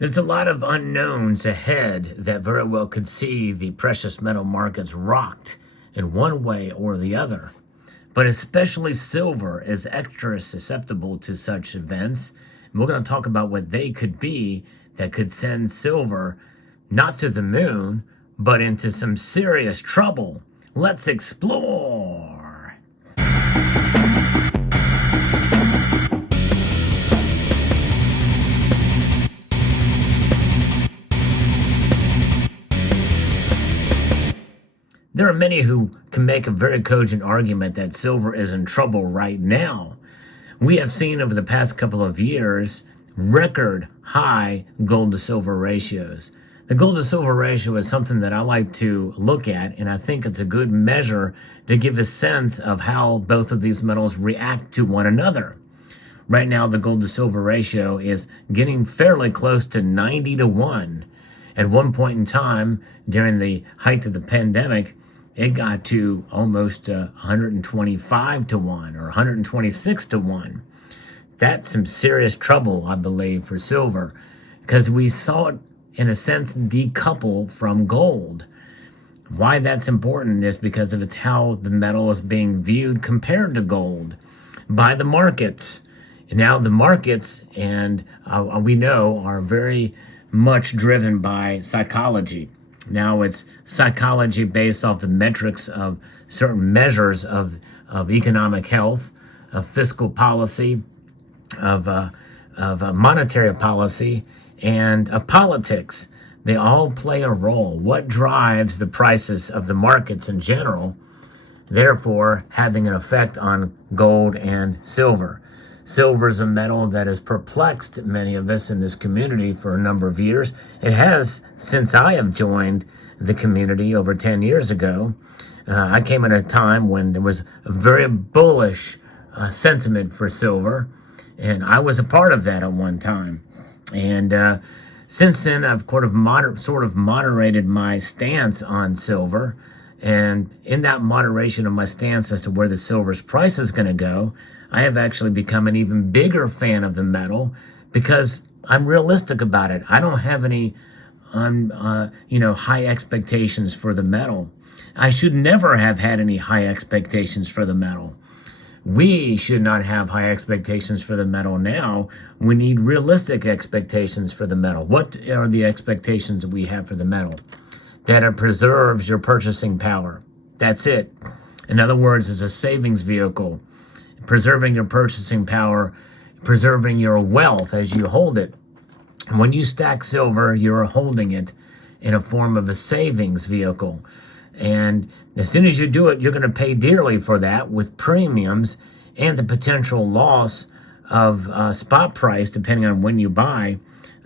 There's a lot of unknowns ahead that very well could see the precious metal markets rocked in one way or the other. But especially silver is extra susceptible to such events. And we're going to talk about what they could be that could send silver not to the moon, but into some serious trouble. Let's explore. There are many who can make a very cogent argument that silver is in trouble right now. We have seen over the past couple of years record high gold to silver ratios. The gold to silver ratio is something that I like to look at, and I think it's a good measure to give a sense of how both of these metals react to one another. Right now, the gold to silver ratio is getting fairly close to 90 to 1. At one point in time, during the height of the pandemic, it got to almost 125 to 1 or 126 to 1. That's some serious trouble, I believe, for silver, because we saw it, in a sense, decouple from gold. Why that's important is because of it's how the metal is being viewed compared to gold by the markets. And now the markets, and we know, are very much driven by psychology. Now it's psychology based off the metrics of certain measures of economic health, of fiscal policy, of monetary policy, and of politics. They all play a role. What drives the prices of the markets in general, therefore having an effect on gold and silver. Silver is a metal that has perplexed many of us in this community for a number of years. It has since I have joined the community over 10 years ago. I came at a time when there was a very bullish sentiment for silver, and I was a part of that at one time. And since then, I've sort of moderated my stance on silver. And in that moderation of my stance as to where the silver's price is going to go, I have actually become an even bigger fan of the metal because I'm realistic about it. I don't have any, high expectations for the metal. I should never have had any high expectations for the metal. We should not have high expectations for the metal now. We need realistic expectations for the metal. What are the expectations that we have for the metal? That it preserves your purchasing power. That's it. In other words, it's a savings vehicle. Preserving your purchasing power, preserving your wealth as you hold it. When you stack silver, you're holding it in a form of a savings vehicle. And as soon as you do it, you're going to pay dearly for that with premiums and the potential loss of spot price depending on when you buy.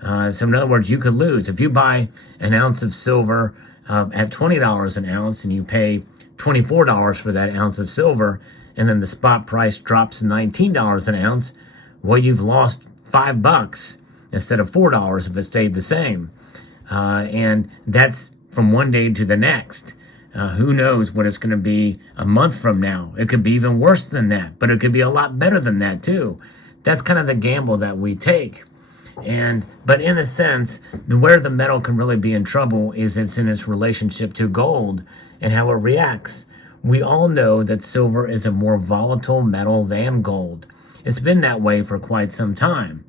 So in other words, you could lose. If you buy an ounce of silver at $20 an ounce and you pay $24 for that ounce of silver, and then the spot price drops $19 an ounce, well, you've lost $5 instead of $4 if it stayed the same. And that's from one day to the next. Who knows what it's going to be a month from now? It could be even worse than that, but it could be a lot better than that too. That's kind of the gamble that we take. But in a sense, where the metal can really be in trouble is it's in its relationship to gold and how it reacts. We all know that silver is a more volatile metal than gold. It's been that way for quite some time,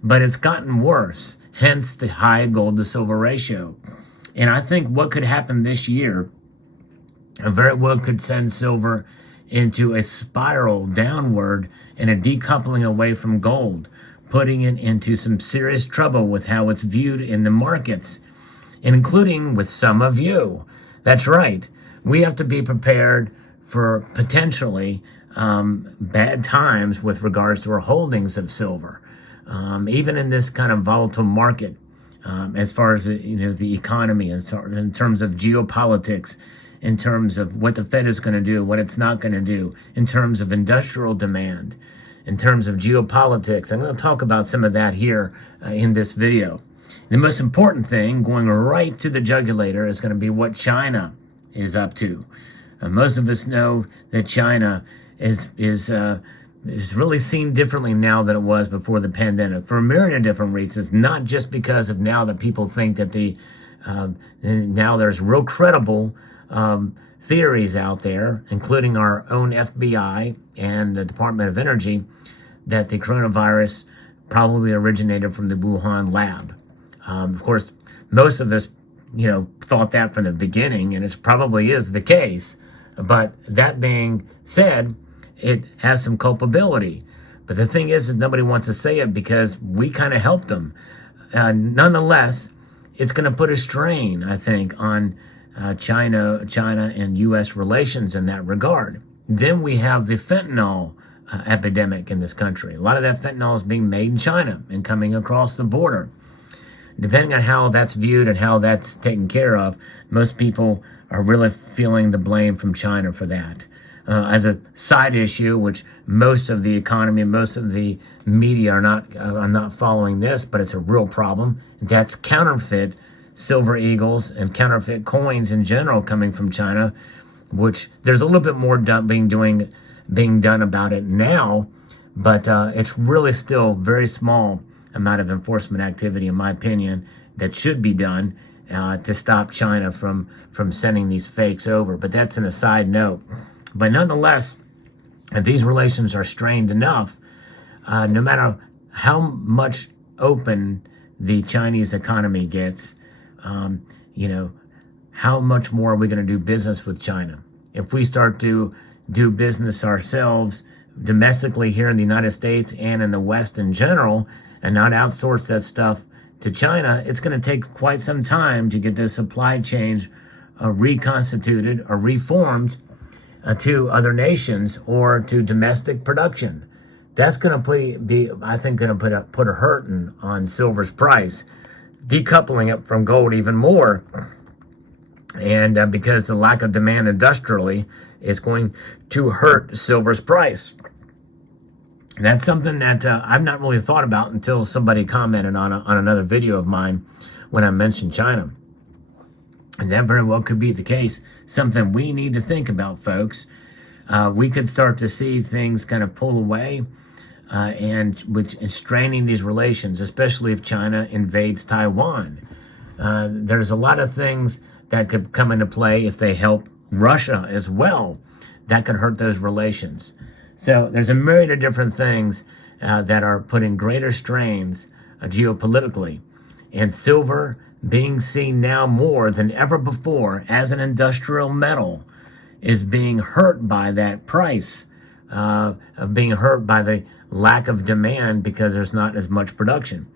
but it's gotten worse, hence the high gold to silver ratio. And I think what could happen this year very well could send silver into a spiral downward and a decoupling away from gold, putting it into some serious trouble with how it's viewed in the markets, including with some of you. That's right. We have to be prepared for potentially bad times with regards to our holdings of silver, even in this kind of volatile market, as far as the economy, in terms of geopolitics, in terms of what the Fed is going to do, what it's not going to do, in terms of industrial demand, in terms of geopolitics. I'm going to talk about some of that here in this video. The most important thing, going right to the jugular, is going to be what China is up to. Most of us know that China is is really seen differently now than it was before the pandemic for a myriad of different reasons, not just because of now that people think that now there's real credible theories out there, including our own FBI and the Department of Energy, that the coronavirus probably originated from the Wuhan lab. Of course, most of us, thought that from the beginning, and it probably is the case. But that being said, it has some culpability. But the thing is nobody wants to say it because we kind of helped them. Nonetheless, it's going to put a strain, I think, on China and U.S. relations in that regard. Then we have the fentanyl epidemic in this country. A lot of that fentanyl is being made in China and coming across the border. Depending on how that's viewed and how that's taken care of, most people are really feeling the blame from China for that. As a side issue, which most of the economy, most of the media are not following this, but it's a real problem. That's counterfeit silver eagles and counterfeit coins in general coming from China, which there's a little bit more being done about it now, but it's really still very small amount of enforcement activity, in my opinion, that should be done to stop China from sending these fakes over. But that's an aside note. But nonetheless, these relations are strained enough, no matter how much open the Chinese economy gets, how much more are we going to do business with China? If we start to do business ourselves domestically here in the United States and in the West in general, and not outsource that stuff to China, it's going to take quite some time to get the supply chains reconstituted or reformed to other nations or to domestic production. That's going to be, I think, going to put a hurting on silver's price, decoupling it from gold even more. And because the lack of demand industrially is going to hurt silver's price. That's something that I've not really thought about until somebody commented on another video of mine when I mentioned China. And that very well could be the case. Something we need to think about, folks. We could start to see things kind of pull away and straining these relations, especially if China invades Taiwan. There's a lot of things that could come into play if they help Russia as well. That could hurt those relations. So there's a myriad of different things that are putting greater strains geopolitically. And silver being seen now more than ever before as an industrial metal is being hurt by that price, of being hurt by the lack of demand because there's not as much production.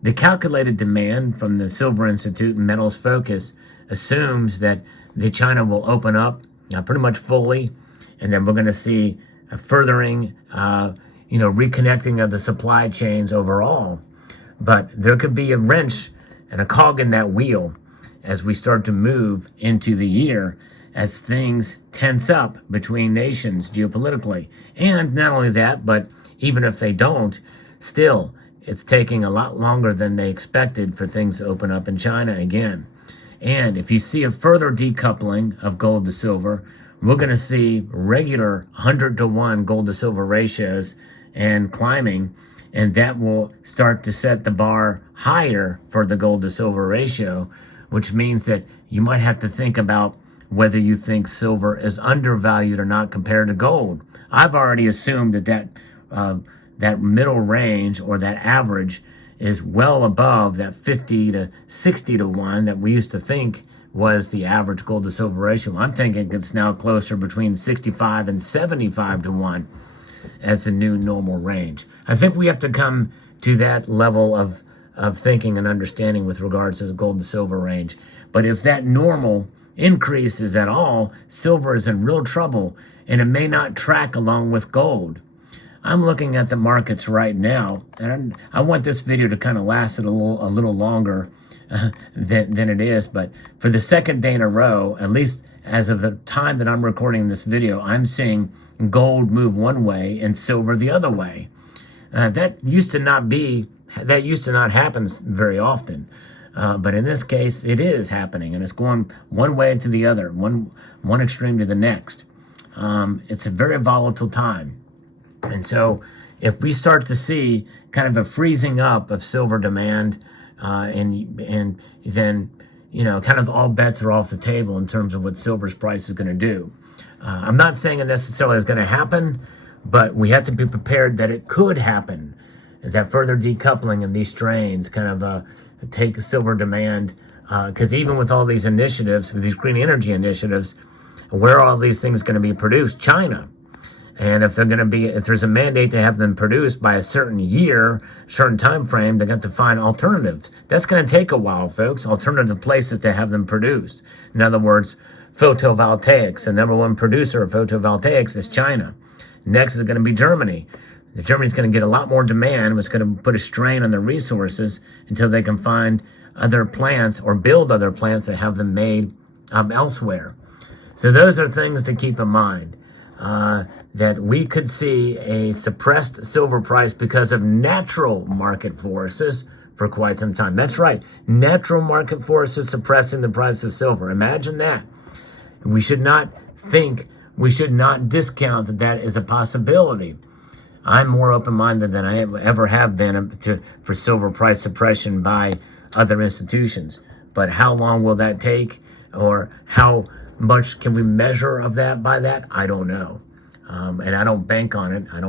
The calculated demand from the Silver Institute and Metals Focus assumes that China will open up pretty much fully, and then we're going to see a furthering, reconnecting of the supply chains overall. But there could be a wrench and a cog in that wheel as we start to move into the year, as things tense up between nations geopolitically. And not only that, but even if they don't, still, it's taking a lot longer than they expected for things to open up in China again. And if you see a further decoupling of gold to silver, we're going to see regular 100-to-1 gold to silver ratios and climbing, and that will start to set the bar higher for the gold to silver ratio, which means that you might have to think about whether you think silver is undervalued or not compared to gold. I've already assumed that middle range or that average is well above that 50 to 60 to 1 that we used to think was the average gold to silver ratio. I'm thinking it's now closer between 65 and 75 to 1 as the new normal range. I think we have to come to that level of thinking and understanding with regards to the gold to silver range. But if that normal increases at all, silver is in real trouble, and it may not track along with gold. I'm looking at the markets right now, and I want this video to kind of last a little longer than it is. But for the second day in a row, at least as of the time that I'm recording this video, I'm seeing gold move one way and silver the other way. That used to not happen very often. But in this case, it is happening, and it's going one way to the other, one extreme to the next. It's a very volatile time. And so if we start to see kind of a freezing up of silver demand, and then, kind of all bets are off the table in terms of what silver's price is going to do. I'm not saying it necessarily is going to happen, but we have to be prepared that it could happen, that further decoupling in these strains kind of take silver demand, because even with all these initiatives, with these green energy initiatives, where are all these things going to be produced? China. And if there's a mandate to have them produced by a certain year, certain time frame, they're going to find alternatives. That's going to take a while, folks. Alternative places to have them produced. In other words, photovoltaics. The number one producer of photovoltaics is China. Next is going to be Germany. Germany's going to get a lot more demand, which is going to put a strain on their resources until they can find other plants or build other plants that have them made elsewhere. So those are things to keep in mind. That we could see a suppressed silver price because of natural market forces for quite some time. That's right. Natural market forces suppressing the price of silver. Imagine that. We should not discount that is a possibility. I'm more open-minded than I ever have been for silver price suppression by other institutions. But how long will that take, or how much can we measure of that by that? I don't know. And I don't bank on it. I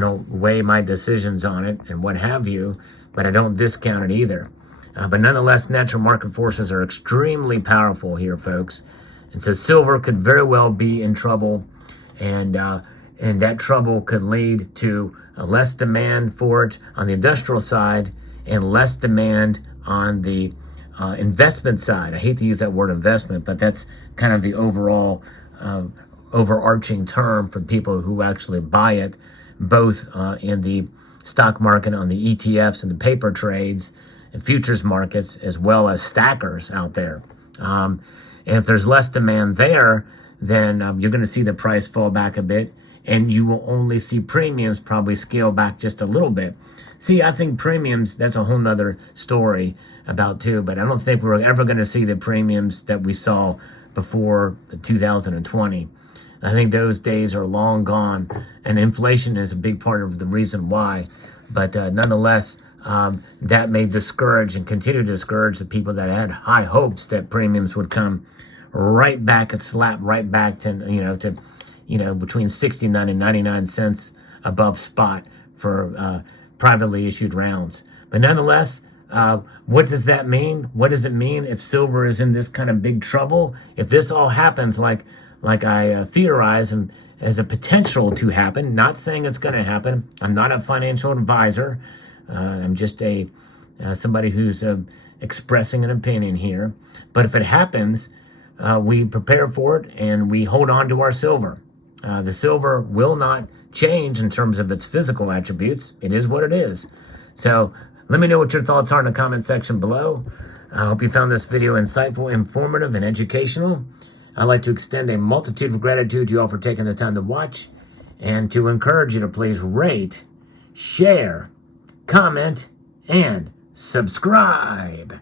don't weigh my decisions on it and what have you, but I don't discount it either. But nonetheless, natural market forces are extremely powerful here, folks. And so silver could very well be in trouble, and that trouble could lead to less demand for it on the industrial side and less demand on the investment side. I hate to use that word investment, but that's kind of the overall overarching term for people who actually buy it, both in the stock market, on the ETFs and the paper trades and futures markets, as well as stackers out there. And if there's less demand there, then you're going to see the price fall back a bit, and you will only see premiums probably scale back just a little bit. See, I think premiums, that's a whole nother story about too, but I don't think we're ever going to see the premiums that we saw before 2020. I think those days are long gone, and inflation is a big part of the reason why. But nonetheless, that may discourage and continue to discourage the people that had high hopes that premiums would come right back and slap right back to between 69 and 99 cents above spot for privately issued rounds. But nonetheless, what does that mean? What does it mean if silver is in this kind of big trouble? If this all happens like I theorize and as a potential to happen, not saying it's going to happen. I'm not a financial advisor. I'm just somebody who's expressing an opinion here. But if it happens, we prepare for it and we hold on to our silver. The silver will not change in terms of its physical attributes. It is what it is. So let me know what your thoughts are in the comment section below. I hope you found this video insightful, informative, and educational. I'd like to extend a multitude of gratitude to you all for taking the time to watch, and to encourage you to please rate, share, comment, and subscribe.